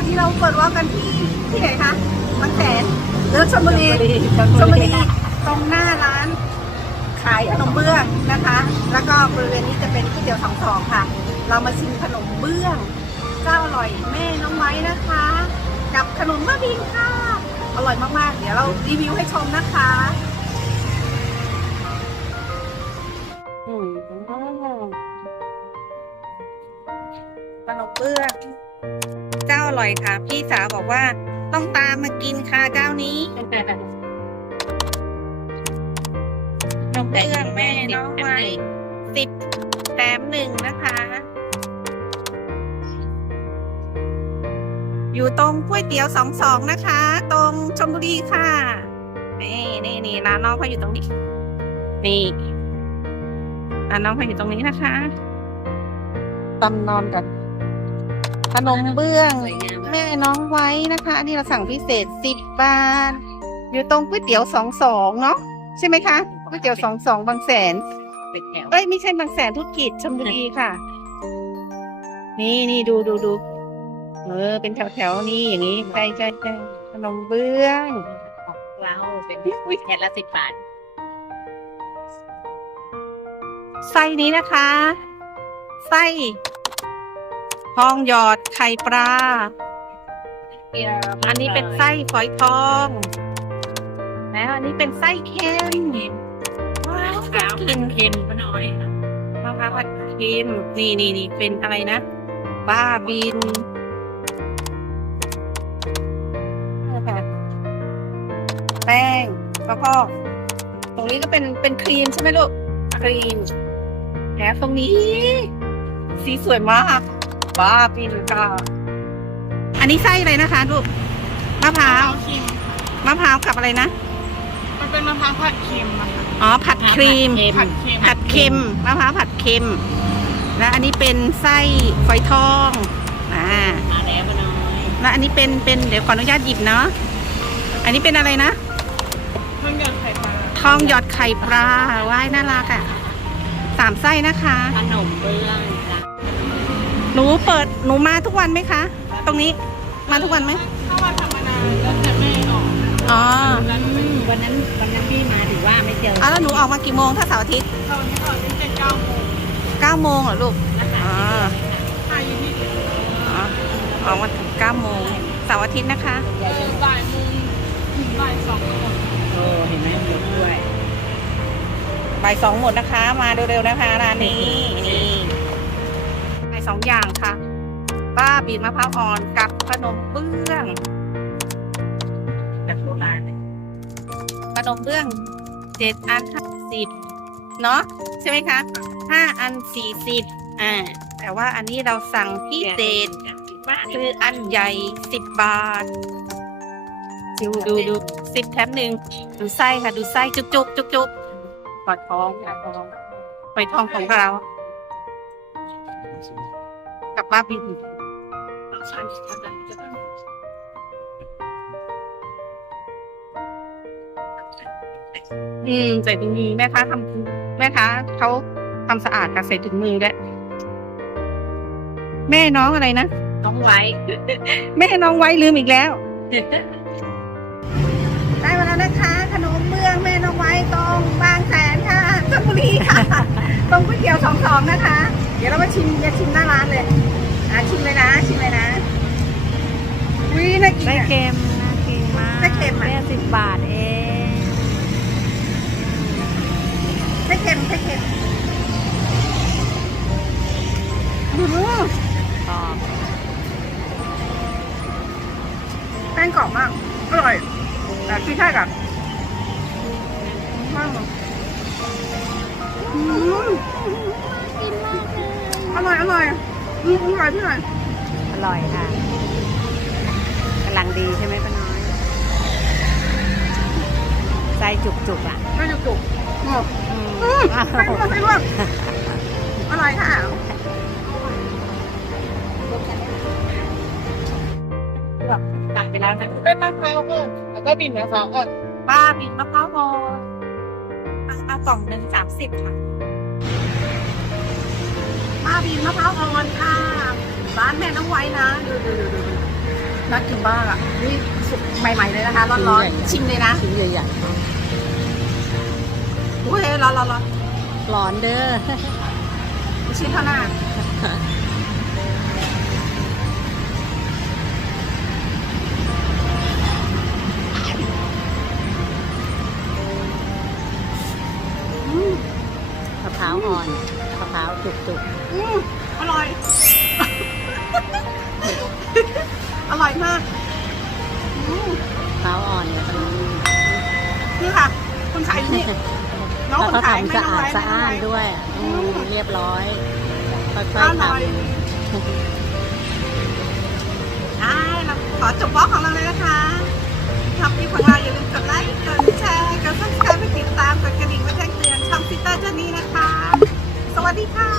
วันนี้เราเปิดว่ากันที่ที่ไหนคะบางแสนหรือชลบุรีชลบุรีตรงหน้าร้านขายขนมเบื้องนะคะ แล้วก็บริเวณนี้จะเป็นก๋วยเตี๋ยวสองสองค่ะ เรามาชิมขนมเบื้องเจ้าอร่อยแม่น้องไม้นะคะ กับขนมบ้าบินค่ะ อร่อยมากๆ เดี๋ยวเรารีวิวให้ชมนะคะอืมขนมเบื้องเจ้า อร่อยค่ะ พี่สาวบอกว่าต้องตามมากินค่ะเจ้านี้ขนมเบื้องแม่น้องไว้สิบแถมหนึ่งนะคะ อยู่ตรงก๋วยเตี๋ยวสองสองนะคะ ตรงชลบุรีค่ะ นี่นี่นี่ร้านน้องเขาอยู่ตรงนี้ นี่ร้านน้องเขาอยู่ตรงนี้นะคะตำนอนกัน ขนมเบื้องแม่น้องไว้นะคะ อันนี้เราสั่งพิเศษสิบบาท อยู่ตรงก๋วยเตี๋ยวสองสองเนาะใช่ไหมคะก๋วยเตี๋ยวสองสองบางแสน เป็นแถวเอ้ยไม่ใช่บางแสนทุกกิจชลบุรีค่ะ นี่นี่ดูดูดูเออเป็นแถวแถวๆนี่อย่างนี้ใช่ใช่ใช่ขนมเบื้อง ของเราเป็นแผ่นละสิบบาทไส้นี้นะคะ ไส้ ทองหยอดไข่ปลา อันนี้เป็นไส้ฝอยทอง แล้วอันนี้เป็นไส้เค็มว้าวขาวกินเค็มก็น้อยมะพร้าวผัดเค็มนี่นี่นี่เป็นอะไรนะ บ้าบินนี่ค่ะแป้งแล้วก็ตรงนี้ก็เป็นเป็นครีมใช่ไหมลูก ครีมแล้วตรงนี้ สีสวยมาก บ้าบินก็อันนี้ไส้อะไรนะคะลูกมะพร้าวเค็มมะพร้าวกับอะไรนะ มันเป็นมะพร้าวผัดเค็มอะค่ะอ๋อผัดครีมผัดเค็มผัดเค็มมะพร้าวผัดเค็มแล้วอันนี้เป็นไส้ฝอยทองอ่ามาแล้วก็น้อยแล้วอันนี้เป็นเป็นเดี๋ยวขออนุญาตหยิบเนาะอันนี้เป็นอะไรนะเพิ่งหยดไข่ปลาทองหยอดไข่ปลาว้ายน่ารักอะ่ะสามไส้นะคะขนมเบื้องจ้ะ หนูเปิดหนูมาทุกวันไหมคะ ตรงนี้มาทุกวันไหมถ้าวันธรรมดาแล้วแต่แม่ออกอ๋ออืมวันนั้นวันนั้นพี่มาถือว่าไม่เจออะแล้วหนูออกมากี่โมงถ้าเสาร์อาทิตย์ตอนนี้ออกตั้งแต่เก้าโมงเก้าโมงเหรอลูกอาหารอ๋อขายอยู่ที่อ๋อออกมาถึงเก้าโมงเสาร์อาทิตย์นะคะเออบ่ายโมงถึงบ่ายสองโมงโอ้เห็นไหมเยอะด้วยบ่ายสองหมดนะคะ มาเร็วๆนะคะร้านนี้นี่บ่าย สองอย่างค่ะ บ้าบีนมะพร้าวอ่อนกับขนมเบื้องแบบโบราณขนมเบื้องเจ็ดอันห้าสิบเนาะใช่ไหมคะห้าอันสี่สิบอ่าแต่ว่าอันนี้เราสั่งพิเศษบ้านคืออันใหญ่สิบบาทดูดูดูสิบแถมหนึ่งดูไส้ค่ะ ดูไส้จุกจุกจุกจุกปอดทองค่ะทองปอยทองของเรา กับบ้าบินอืมใส่ถุงมือแม่ค้าทำแม่ค้าเขาทำสะอาดค่ะใส่ถุงมือด้วยแม่น้องอะไรนะน้องไว้ แม่น้องไว้ลืมอีกแล้ว ได้มาแล้วนะคะ ขนมเมืองแม่น้องไว้ตรงบางแสนค่ะ ชลบุรีค่ะตรงก๋วยเตี๋ยวสองสองนะคะ เดี๋ยวเรามาชิมจะชิมหน้าร้านเลยอะชิมเลยนะ ชิมเลยนะวิน่ากินไม่อะเค็มนะเค็มมากไม่เค็มอะแค่สิบบาทเองไม่เค็มไม่เค็มอื้อหืออ๋อแป้งกรอบมาก อร่อยแต่ที่ใช่กับมากเลย อื้อหืออร่อยอร่อยอืมอร่อยพี่หน่อยอร่อยค่ะกำลังดีใช่ไหมป้าน้อยไส้จุกๆอะไม่จุกจุกๆอืมอืมอืมไม่ร่วงไม่ร่วงอร่อยค่ะตัดไปแล้วนะเป็นมะพร้าวเพิ่มแล้วก็บินมะพร้าวอ่อนป้าบินมะพร้าวอ่อน เอาเอากล่องหนึ่งสามสิบค่ะป้าบินมะพร้าวอ่อนค่ะ ร้านแม่น้องไว้นะดูดูดูดูดูน่ากินมากอะ นี่สุกใหม่ๆเลยนะคะ ร้อนๆ ชิมเลยนะชิ้นใหญ่อุ้ยร้อนร้อนร้อนๆร้อนเด้อชิ้นเท่าหน้ มะพร้าวจุกอืมอร่อย อร่อยมากอืมๆมะพร้าวอ่อนเนี่ยตรงนี้นี่ค่ะ คนขายอยู่นี่น้องแล้วคนก็ขายทำไม่สะต้องอาดไว้สะอ้านไม่ต้องไว้ ด้วยอะอืมเรียบร้อยค่อยอๆทร่อยได้เราขอจบบล็อกของเราเลยนะคะชอบคลิปของเราอย่าลืมกดไลค์ กด ดซับสไครต์ไปติดตาม กดกระดิ่งมาแจ้งเตือนช่องซิสเตอร์เจนี่นะคะ สวัสดีค่ะ